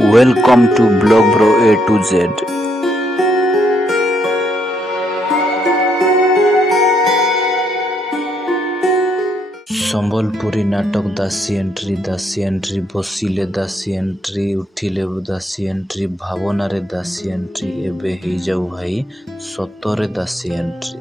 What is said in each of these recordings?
Welcome to Blog Bro A to Z. Sambalpuri नाटक दासी entry बसिले दासी एंट्री उठिले दासी एंट्री भावनारे दासी एंट्री एबे ही जाऊ भाई सतरे दासी एंट्री।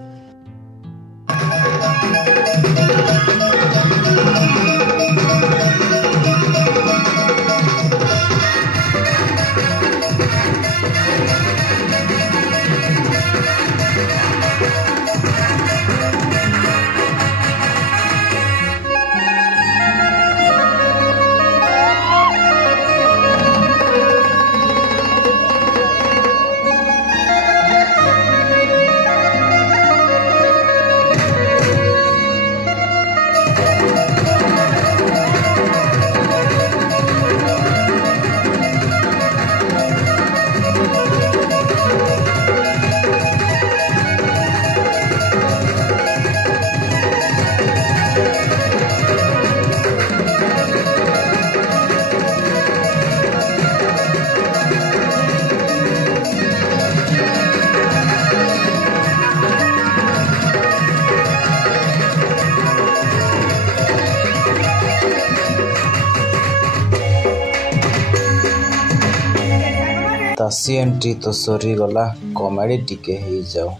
दासी एंट्री तो सरी गला कॉमेडी टिके ही जाओ।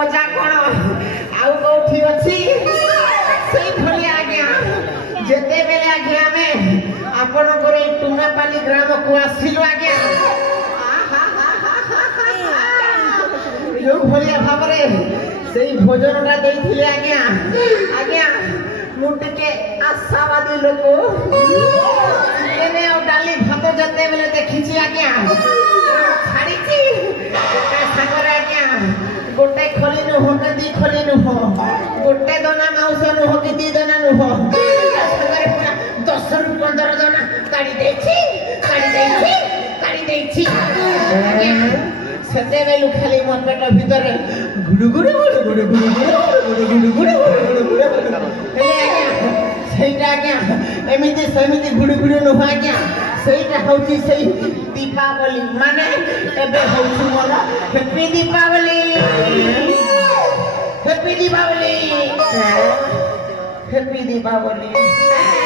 मजा कौन आउ कौठी अछि सही भली आज्ञा जेते बेले आज्ञा में आपण करे टुनापाली ग्राम को आसिलु आज्ञा यो भलिया भाबरे सही भोजन का देथिले आज्ञा आज्ञा मुटके आशावादी लोक एने और डाली भात जते बेले देखिछि आज्ञा छाड़ी छी सागर आज्ञा गोटे खोली नु हो दी खोली नु हो गोटे दोना माउस नु हो कि दी दोना नु हो सागर पूरा 10 रु 15 दोना काढी देछि सते बेलु खाली मोर पेट भीतर गुडुगुडु हे आज्ञा सेटा आज्ञा एमिति समिति गुडुगुडु नु आज्ञा सेटा होची सही दीपावली माने एबे होची मोर happy Deepavali happy Deepavali happy Deepawali.